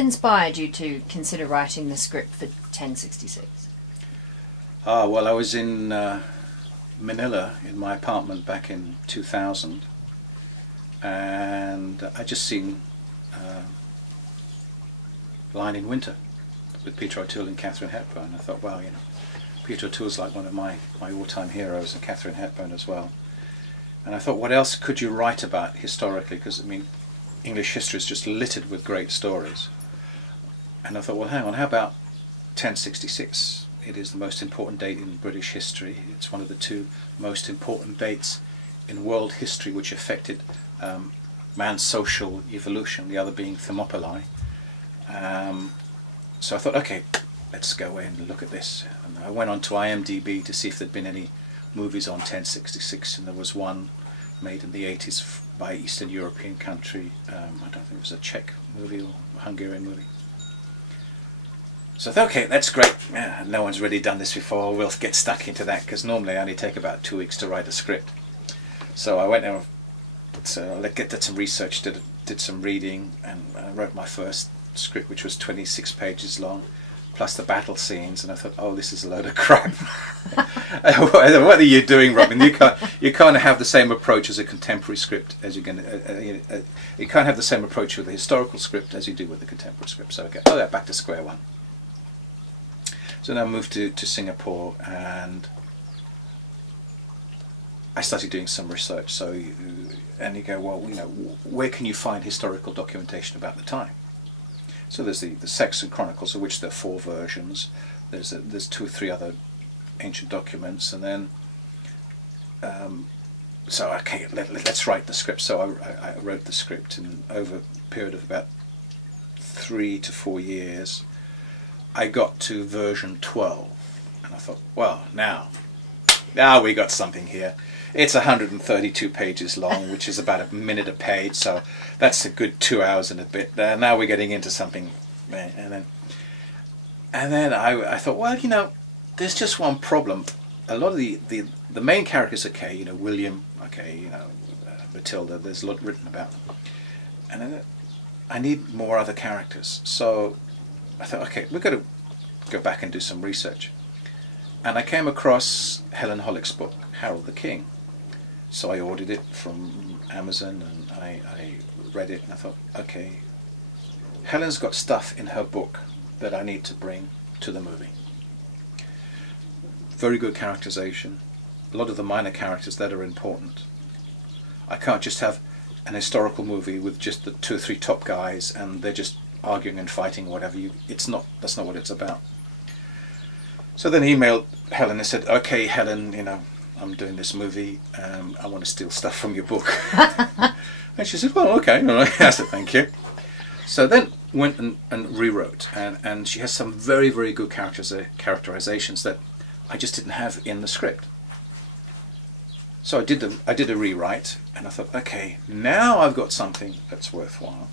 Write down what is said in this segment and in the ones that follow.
inspired you to consider writing the script for 1066? Well, I was in Manila in my apartment back in 2000, and I just seen Line in Winter with Peter O'Toole and Catherine Hepburn. I thought, well, you know, Peter O'Toole's like one of my all-time heroes, and Catherine Hepburn as well. And I thought, what else could you write about historically? Because, I mean, English history is just littered with great stories. And I thought, well, hang on, how about 1066? It is the most important date in British history. It's one of the two most important dates in world history which affected man's social evolution, the other being Thermopylae. So I thought, okay, let's go away and look at this. And I went on to IMDb to see if there'd been any movies on 1066, and there was one made in the 80s by Eastern European country. I don't think it was a Czech movie or a Hungarian movie. So I thought, okay, that's great. Yeah, no one's really done this before. We'll get stuck into that, because normally I only take about 2 weeks to write a script. So I went and did some research, did some reading, and wrote my first script, which was 26 pages long, plus the battle scenes. And I thought, oh, this is a load of crap. What are you doing, Robin? You can't have the same approach as a contemporary script as you're going to. You can't have the same approach with a historical script as you do with a contemporary script. So I go, oh yeah, back to square one. So then I moved to Singapore, and I started doing some research. So and you go, well, you know, where can you find historical documentation about the time? So there's the Saxon Chronicles, of which there are 4 versions. There's 2 or 3 other ancient documents, and then so okay, let's write the script. So I wrote the script, and over a period of about 3 to 4 years, I got to version 12, and I thought, well, now we got something here. It's 132 pages long, which is about a minute a page, so that's a good 2 hours and a bit. Now we're getting into something, and then I thought, well, you know, there's just one problem. A lot of the main characters, okay, you know, William, okay, you know, Matilda, there's a lot written about them, and then I need more other characters. So I thought, okay, we've got to go back and do some research. And I came across Helen Hollick's book, Harold the King. So I ordered it from Amazon, and I read it, and I thought, okay, Helen's got stuff in her book that I need to bring to the movie. Very good characterization, a lot of the minor characters that are important. I can't just have an historical movie with just the 2 or 3 top guys and they're just arguing and fighting, whatever. That's not what it's about. So then I emailed Helen and said, okay, Helen, you know, I'm doing this movie, I want to steal stuff from your book. And she said, well, okay, all right. I said, thank you. So then went and rewrote, and she has some very, very good characterizations that I just didn't have in the script. So I did a rewrite, and I thought, okay, now I've got something that's worthwhile.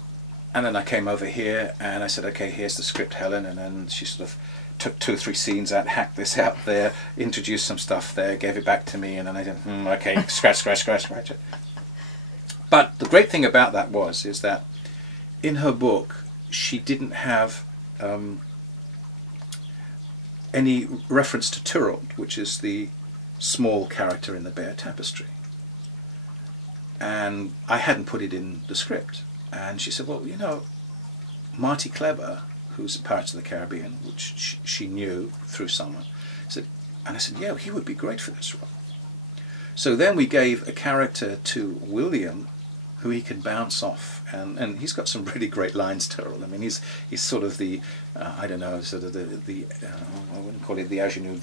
And then I came over here, and I said, okay, here's the script, Helen, and then she sort of took 2 or 3 scenes out, hacked this out there, introduced some stuff there, gave it back to me, and then I said, okay, scratch it. But the great thing about that is that in her book, she didn't have any reference to Tyrrell, which is the small character in the Bear Tapestry. And I hadn't put it in the script. And she said, well, you know, Marty Clever, who's a Pirates of the Caribbean, which she knew through someone, and I said, yeah, he would be great for this role. So then we gave a character to William who he can bounce off, and he's got some really great lines, Tyrrell. I mean, he's sort of the, I don't know, sort of the I wouldn't call it the ingenue,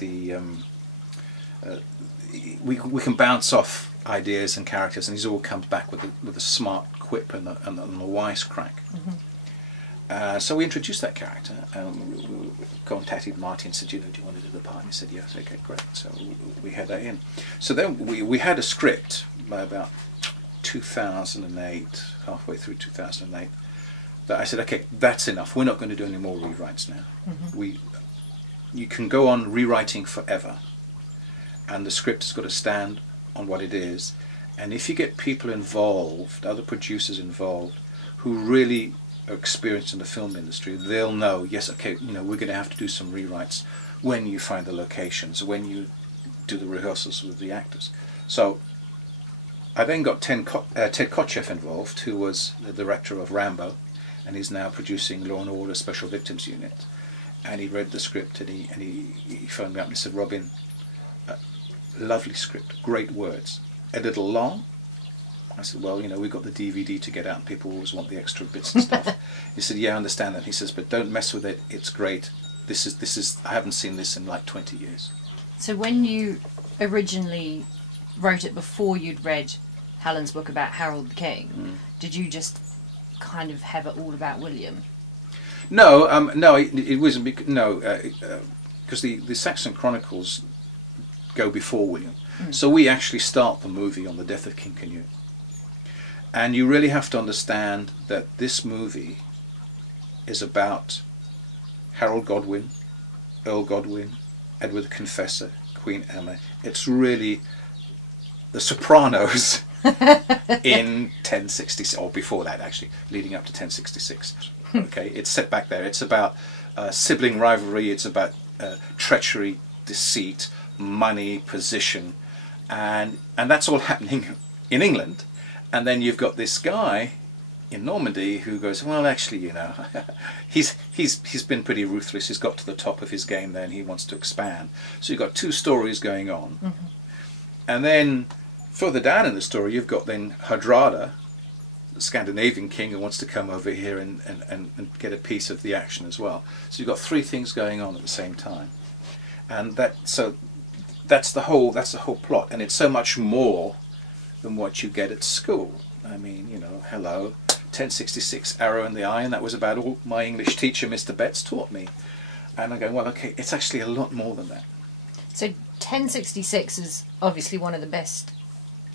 we can bounce off ideas and characters, and he's all comes back with a smart quip and a wisecrack. Mm-hmm. So we introduced that character, and we contacted Marty and said, you know, do you want to do the part? And he said, yes, okay, great. So we had that in. So then we had a script by about 2008, halfway through 2008, that I said, okay, that's enough. We're not going to do any more rewrites now. Mm-hmm. You can go on rewriting forever, and the script has got to stand on what it is. And if you get people involved, other producers involved, who really are experienced in the film industry, they'll know, yes, okay, you know, we're going to have to do some rewrites when you find the locations, when you do the rehearsals with the actors. So I then got Ted Kotcheff involved, who was the director of Rambo, and he's now producing Law and Order Special Victims Unit. And he read the script, and he phoned me up and he said, Robin, lovely script, great words, a little long. I said, well, you know, we've got the DVD to get out and people always want the extra bits and stuff. He said, yeah, I understand that. He says, but don't mess with it, it's great. This is, I haven't seen this in like 20 years. So when you originally wrote it before you'd read Hallin's book about Harold the King, did you just kind of have it all about William? No, no, it wasn't, because the Saxon Chronicles go before William. So we actually start the movie on the death of King Canute. And you really have to understand that this movie is about Harold Godwin, Earl Godwin, Edward the Confessor, Queen Emma. It's really the Sopranos in 1066, or before that actually, leading up to 1066. Okay, it's set back there. It's about sibling rivalry, it's about treachery, deceit, money, position, and that's all happening in England. And then you've got this guy in Normandy who goes, well, actually, you know, he's been pretty ruthless. He's got to the top of his game there, and he wants to expand. So you've got two stories going on, and then further down in the story, you've got then Hardrada, the Scandinavian king, who wants to come over here and get a piece of the action as well. So you've got three things going on at the same time, and that's the whole plot, and it's so much more than what you get at school. I mean, you know, hello, 1066, arrow in the eye, and that was about all my English teacher, Mr. Betts, taught me. And I go, well, okay, it's actually a lot more than that. So 1066 is obviously one of the best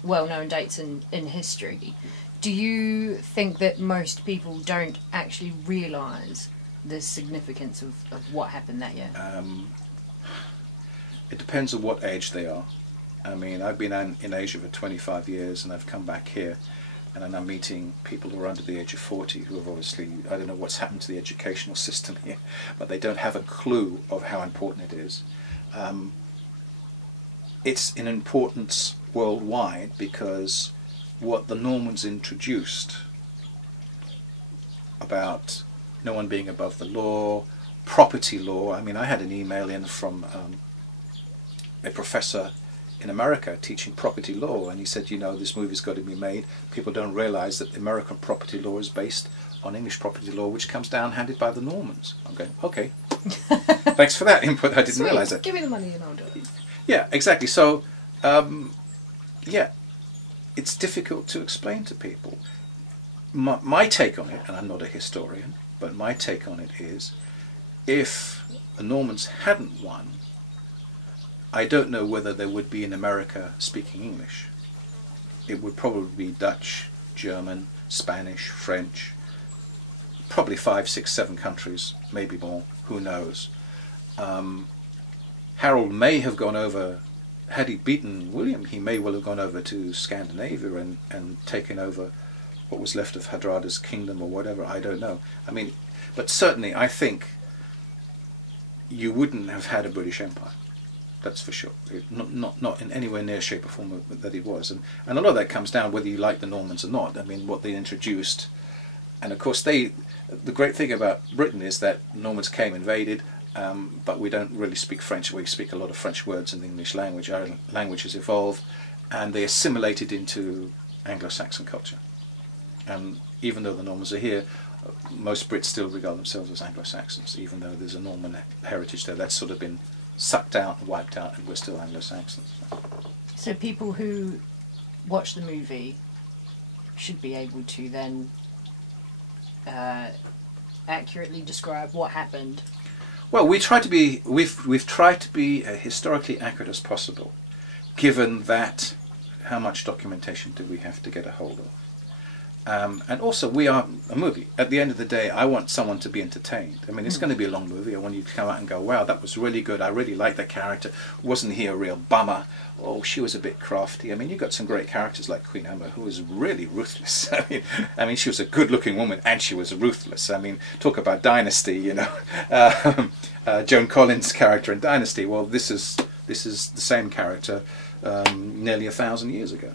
well-known dates in history. Do you think that most people don't actually realise the significance of what happened that year? It depends on what age they are. I mean, I've been in Asia for 25 years, and I've come back here, and I'm meeting people who are under the age of 40 who have obviously, I don't know what's happened to the educational system here, but they don't have a clue of how important it is. It's an importance worldwide because what the Normans introduced about no one being above the law, property law. I mean, I had an email in from a professor in America teaching property law, and he said, you know, this movie's got to be made. People don't realise that the American property law is based on English property law, which comes down handed by the Normans. I'm going, okay, thanks for that input. I didn't realise that. Give me the money and I'll do it. Yeah, exactly. So, yeah, it's difficult to explain to people. My take on it, and I'm not a historian, but my take on it is, if the Normans hadn't won, I don't know whether there would be in America speaking English. It would probably be Dutch, German, Spanish, French, probably 5, 6, 7 countries, maybe more, who knows. Harold may have gone over, had he beaten William, he may well have gone over to Scandinavia and taken over what was left of Hardrada's kingdom or whatever, I don't know. I mean, but certainly I think you wouldn't have had a British Empire. That's for sure. Not in anywhere near shape or form that it was. And a lot of that comes down whether you like the Normans or not. I mean, what they introduced. And of course, the great thing about Britain is that Normans came, invaded, but we don't really speak French. We speak a lot of French words in the English language. Our language has evolved, and they assimilated into Anglo-Saxon culture. And even though the Normans are here, most Brits still regard themselves as Anglo-Saxons, even though there's a Norman heritage there. That's sort of been sucked out and wiped out, and we're still Anglo-Saxons. So people who watch the movie should be able to then accurately describe what happened. Well, we've tried to be as historically accurate as possible, given that how much documentation do we have to get a hold of? And also, we are a movie. At the end of the day, I want someone to be entertained. I mean, it's going to be a long movie. I want you to come out and go, wow, that was really good. I really liked that character. Wasn't he a real bummer? Oh, she was a bit crafty. I mean, you've got some great characters like Queen Emma, who was really ruthless. I mean, she was a good-looking woman, and she was ruthless. I mean, talk about Dynasty, you know. Joan Collins' character in Dynasty. Well, this is the same character nearly 1,000 years ago.